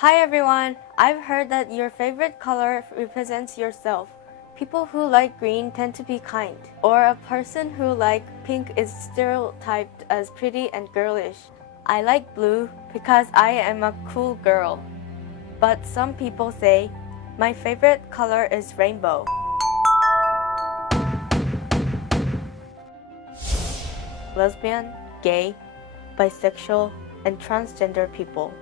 Hi everyone! I've heard that your favorite color represents yourself. People who like green tend to be kind, or a person who like pink is stereotyped as pretty and girlish. I like blue because I am a cool girl. But some people say, my favorite color is rainbow. Lesbian, gay, bisexual, and transgender people,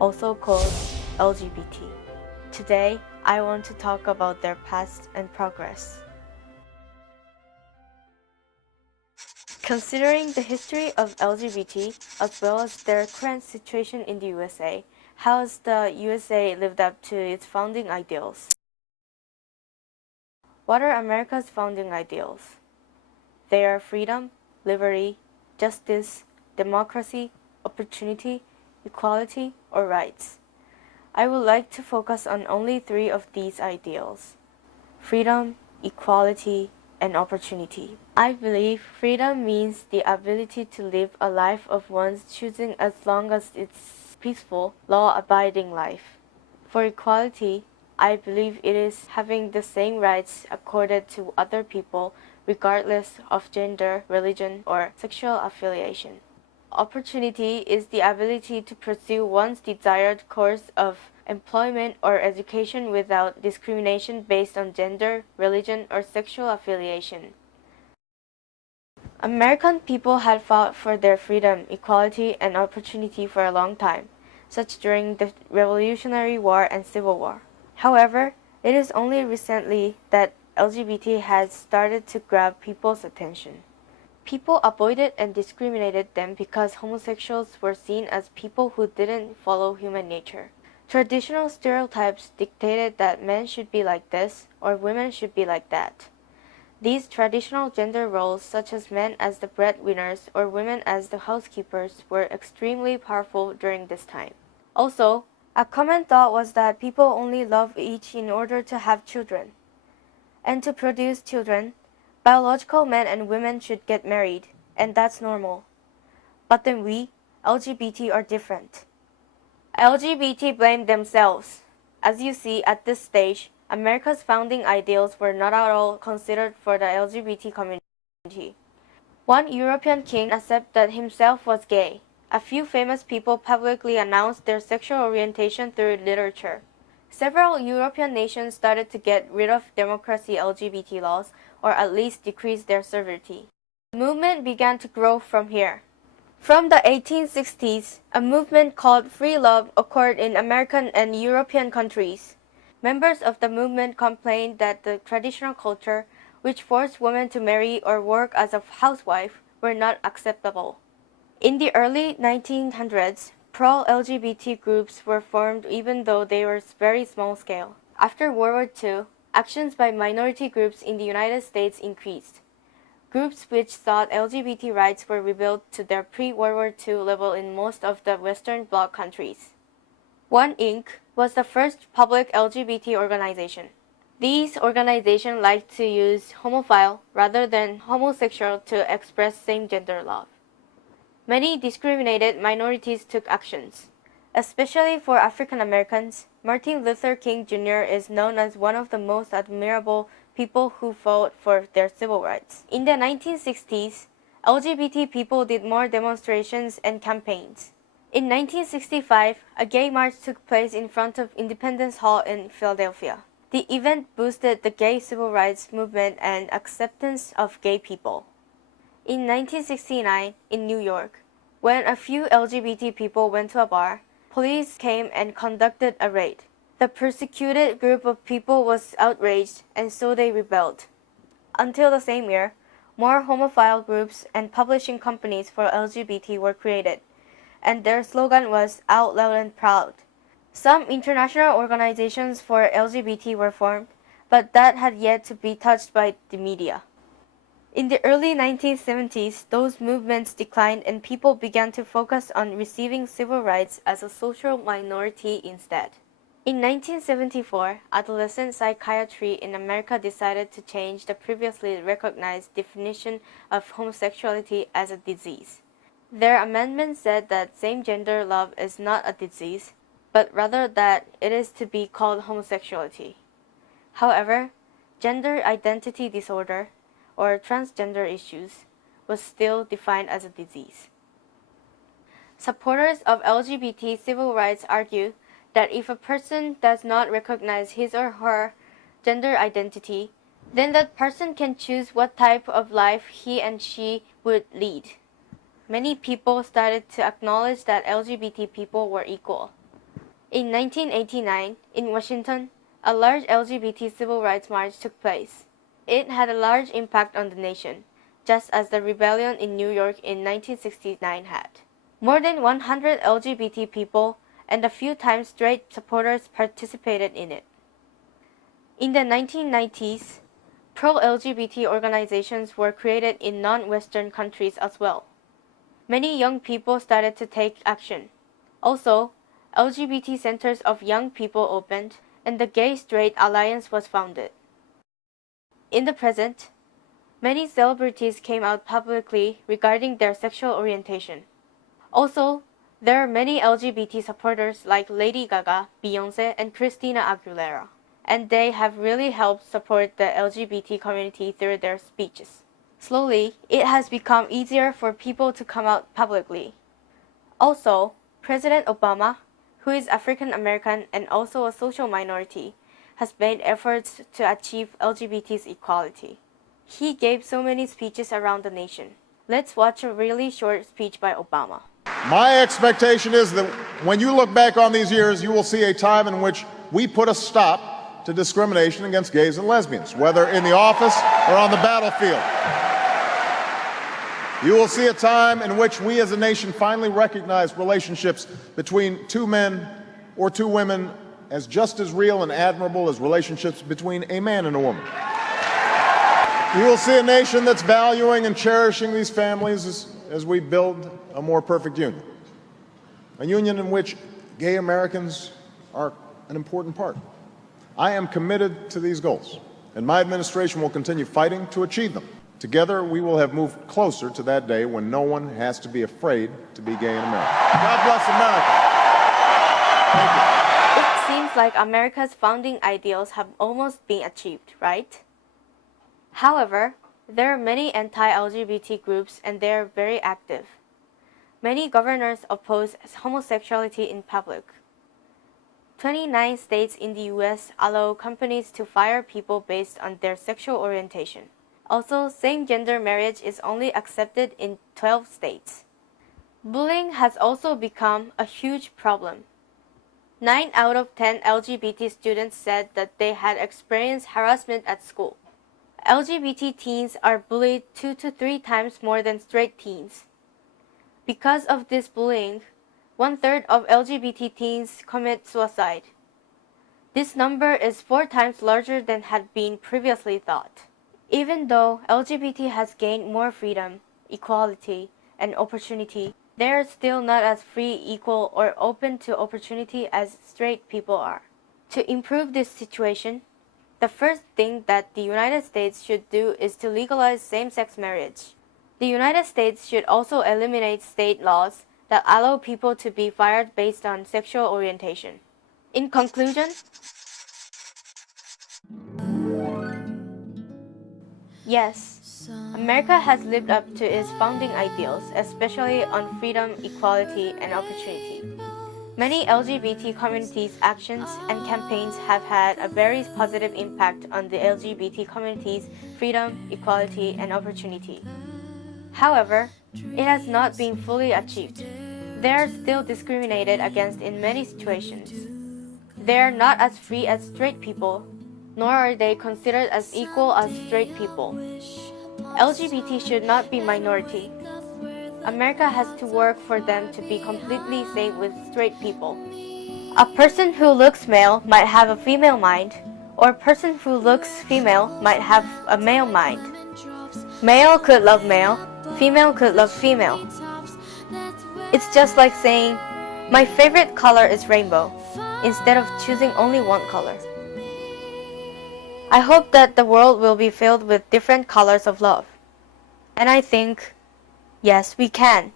also called LGBT. Today, I want to talk about their past and progress. Considering the history of LGBT as well as their current situation in the USA, how has the USA lived up to its founding ideals? What are America's founding ideals? They are freedom, liberty, justice, democracy, opportunity, equality, or rights. I would like to focus on only 3 of these ideals: freedom, equality, and opportunity. I believe freedom means the ability to live a life of one's choosing as long as it's peaceful, law-abiding life. For equality, I believe it is having the same rights accorded to other people regardless of gender, religion, or sexual affiliation. Opportunity is the ability to pursue one's desired course of employment or education without discrimination based on gender, religion, or sexual affiliation. American people had fought for their freedom, equality, and opportunity for a long time, such during the Revolutionary War and Civil War. However, it is only recently that LGBT has started to grab people's attention. People avoided and discriminated them because homosexuals were seen as people who didn't follow human nature. Traditional stereotypes dictated that men should be like this or women should be like that. These traditional gender roles, such as men as the breadwinners or women as the housekeepers, were extremely powerful during this time. Also, a common thought was that people only love each in order to have children. And to produce children, biological men and women should get married, and that's normal. But then we, LGBT, are different. LGBT blame themselves. As you see at this stage, America's founding ideals were not at all considered for the LGBT community. One European king accepted that himself was gay. A few famous people publicly announced their sexual orientation through literature. Several European nations started to get rid of democracy LGBT laws, or at least decrease their severity. The movement began to grow from here. From the 1860s, a movement called free love occurred in American and European countries. Members of the movement complained that the traditional culture, which forced women to marry or work as a housewife, were not acceptable. In the early 1900s, pro-LGBT groups were formed even though they were very small scale. After World War II, actions by minority groups in the United States increased. Groups which thought LGBT rights were rebuilt to their pre-World War II level in most of the Western Bloc countries. One Inc. was the first public LGBT organization. These organizations liked to use homophile rather than homosexual to express same-gender love. Many discriminated minorities took actions. Especially for African Americans, Martin Luther King Jr. is known as one of the most admirable people who fought for their civil rights. In the 1960s, LGBT people did more demonstrations and campaigns. In 1965, a gay march took place in front of Independence Hall in Philadelphia. The event boosted the gay civil rights movement and acceptance of gay people. In 1969, in New York, when a few LGBT people went to a bar, police came and conducted a raid. The persecuted group of people was outraged, and so they rebelled. Until the same year, more homophile groups and publishing companies for LGBT were created, and their slogan was "Out Loud and Proud." Some international organizations for LGBT were formed, but that had yet to be touched by the media. In the early 1970s, those movements declined and people began to focus on receiving civil rights as a social minority instead. In 1974, adolescent psychiatry in America decided to change the previously recognized definition of homosexuality as a disease. Their amendment said that same-gender love is not a disease, but rather that it is to be called homosexuality. However, gender identity disorder, or transgender issues, was still defined as a disease. Supporters of LGBT civil rights argue that if a person does not recognize his or her gender identity, then that person can choose what type of life he and she would lead. Many people started to acknowledge that LGBT people were equal. In 1989, in Washington, a large LGBT civil rights march took place. It had a large impact on the nation, just as the rebellion in New York in 1969 had. More than 100 LGBT people and a few times straight supporters participated in it. In the 1990s, pro-LGBT organizations were created in non-Western countries as well. Many young people started to take action. Also, LGBT centers of young people opened, and the Gay-Straight Alliance was founded. In the present, many celebrities came out publicly regarding their sexual orientation. Also, there are many LGBT supporters like Lady Gaga, Beyoncé, and Christina Aguilera, and they have really helped support the LGBT community through their speeches. Slowly, it has become easier for people to come out publicly. Also, President Obama, who is African American and also a social minority, has made efforts to achieve LGBT's equality. He gave so many speeches around the nation. Let's watch a really short speech by Obama. My expectation is that when you look back on these years, you will see a time in which we put a stop to discrimination against gays and lesbians, whether in the office or on the battlefield. You will see a time in which we as a nation finally recognize relationships between two men or two women as just as real and admirable as relationships between a man and a woman. You will see a nation that's valuing and cherishing these families as we build a more perfect union. A union in which gay Americans are an important part. I am committed to these goals, and my administration will continue fighting to achieve them. Together, we will have moved closer to that day when no one has to be afraid to be gay in America. God bless America. Thank you. It seems like America's founding ideals have almost been achieved, right? However, there are many anti-LGBT groups and they are very active. Many governors oppose homosexuality in public. 29 states in the US allow companies to fire people based on their sexual orientation. Also, same-gender marriage is only accepted in 12 states. Bullying has also become a huge problem. 9 out of 10 LGBT students said that they had experienced harassment at school. LGBT teens are bullied 2 to 3 times more than straight teens. Because of this bullying, 1/3 of LGBT teens commit suicide. This number is 4 times larger than had been previously thought. Even though LGBT has gained more freedom, equality, and opportunity, they are still not as free, equal, or open to opportunity as straight people are. To improve this situation, the first thing that the United States should do is to legalize same-sex marriage. The United States should also eliminate state laws that allow people to be fired based on sexual orientation. In conclusion, yes, America has lived up to its founding ideals, especially on freedom, equality, and opportunity. Many LGBT communities' actions and campaigns have had a very positive impact on the LGBT community's freedom, equality, and opportunity. However, it has not been fully achieved. They are still discriminated against in many situations. They are not as free as straight people, nor are they considered as equal as straight people. LGBT should not be minority. America has to work for them to be completely same with straight people. A person who looks male might have a female mind, or a person who looks female might have a male mind. Male could love male, female could love female. It's just like saying, my favorite color is rainbow, instead of choosing only one color. I hope that the world will be filled with different colors of love. And I think, yes, we can.